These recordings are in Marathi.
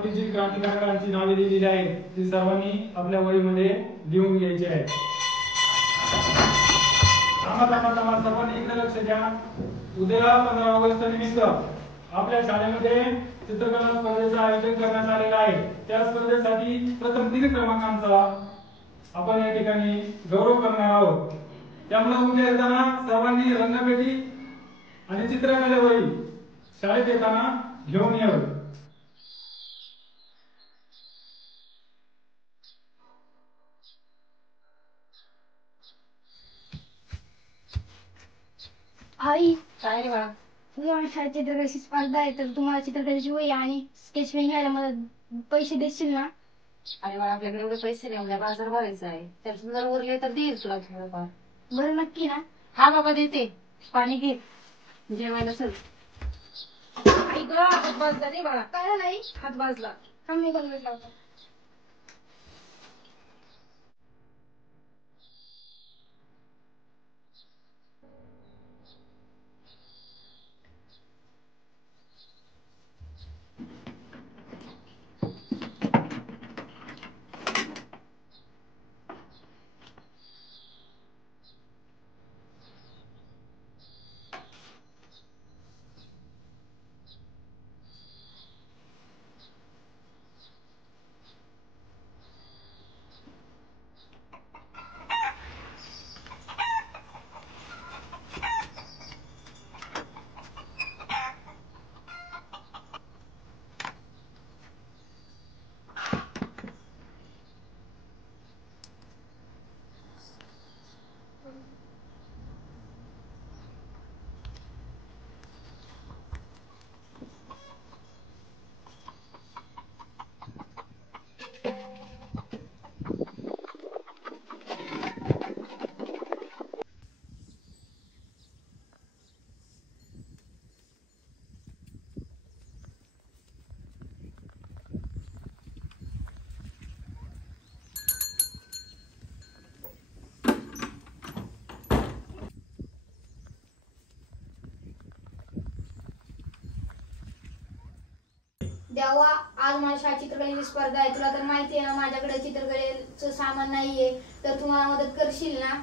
शाळेवरती जी क्रांतिकारकांची नावे दिलेली आहेत ती सर्वांनी आपल्या वहीमध्ये लिहून घ्यायची आहे. सर्वांनी इकडे लक्ष द्या. उद्या 15 ऑगस्ट निमित्त आपल्या शाळेमध्ये चित्रकला स्पर्धेचं आयोजन करण्यात आलेलं आहे. त्या स्पर्धेसाठी प्रथम 3 क्रमांकांचा आपण या ठिकाणी गौरव करणार आहोत. त्यामुळे उद्या येताना सर्वांनी रंगपेटी आणि चित्रकला वही शाळेत येताना घेऊन यावं. आई काय रे बाळा, तुम्हाला शाळेत चित्रकलेची स्पर्धा आहे तर तुम्हाला चित्रकलेची वही आणि स्केच पेन घ्यायला मला पैसे देशील ना? अरे बाळा, आपल्याकडे एवढे पैसे नाही, उद्या बाजार भरायचा आहे, त्यातून जर उरले तर देईल तुला थोडंफार. बरं नक्की ना? हा बाबा देते. पाणी घे, जेवायला चल. आई ग, हात भाजला रे बाळा. काय नाही, हात भाजला. मी बनवत लावतो. देवा, आज माझ्या शाळेत चित्रकलेची स्पर्धा आहे. तुला तर माहिती आहे ना, माझ्याकडे चित्रकलेचं सामान नाहीये, तर तू मला मदत करशील ना?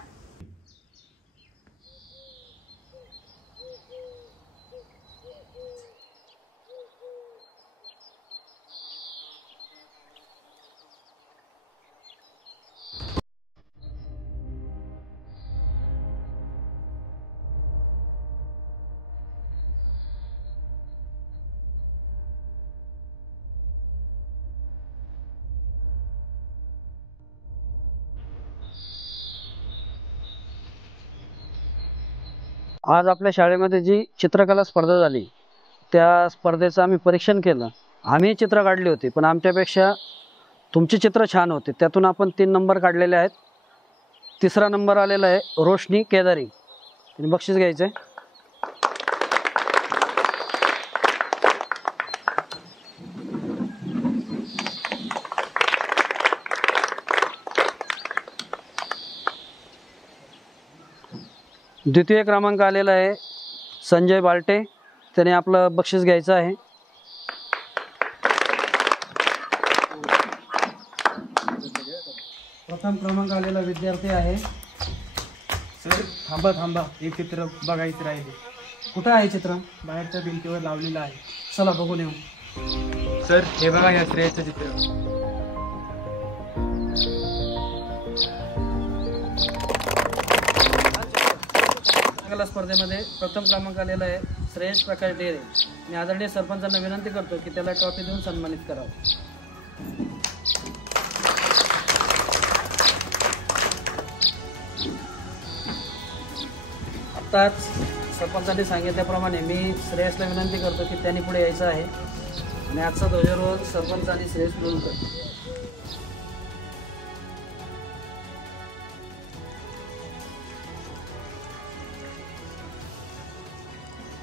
आज आपल्या शाळेमध्ये जी चित्रकला स्पर्धा झाली त्या स्पर्धेचं आम्ही परीक्षण केलं. आम्ही चित्र काढली होती, पण आमच्यापेक्षा तुमचे चित्र छान होते. त्यातून आपण 3 नंबर काढलेले आहेत. 3रा नंबर आलेला आहे रोशनी केदारी. तिने बक्षीस घ्यायचं आहे. द्वितीय क्रमांक आलेला आहे संजय बाल्टे. त्याने आपलं बक्षीस घ्यायचं आहे. प्रथम क्रमांक आलेला विद्यार्थी आहे. सर थांबा, एक चित्र बघायचं राहिले. कुठं आहे चित्र? बाहेरच्या भिंतीवर लावलेलं आहे. चला बघून येऊ. सर हे बघा, या श्रेयचं चित्र. स्पर्धेमध्ये प्रथम क्रमांक आलेला आहे श्रेयस प्रकाश डेरे. मी आदरणीय सरपंचांना विनंती करतो की त्याला ट्रॉफी देऊन सन्मानित करावं. आत्ताच सरपंचांनी सांगितल्याप्रमाणे मी श्रेयसला विनंती करतो की त्यांनी पुढे यायचं आहे आणि आजचा ध्वजारोहण सरपंच आणि श्रेयस मिळून करतो.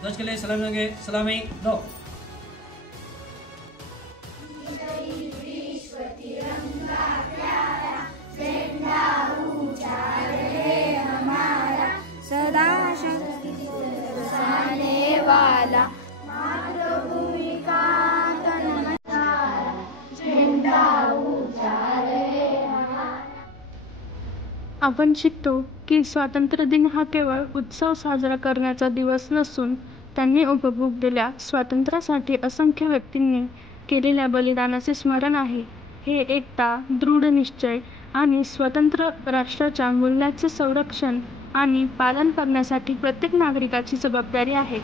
ध्वज के लिए सलामी होंगे. सलामी दो. सदा शक्ति वाला मातृभूमि का नमस्कार. आपण शिकतो की स्वातंत्र्य दिन हा केवळ उत्सव साजरा करण्याचा दिवस नसून त्यांनी उपभोगलेल्या स्वातंत्र्यासाठी असंख्य व्यक्तींनी केलेल्या बलिदानाचे स्मरण आहे. हे एकता, दृढ निश्चय आणि स्वतंत्र राष्ट्राच्या मूल्याचे संरक्षण आणि पालन करण्यासाठी प्रत्येक नागरिकाची जबाबदारी आहे.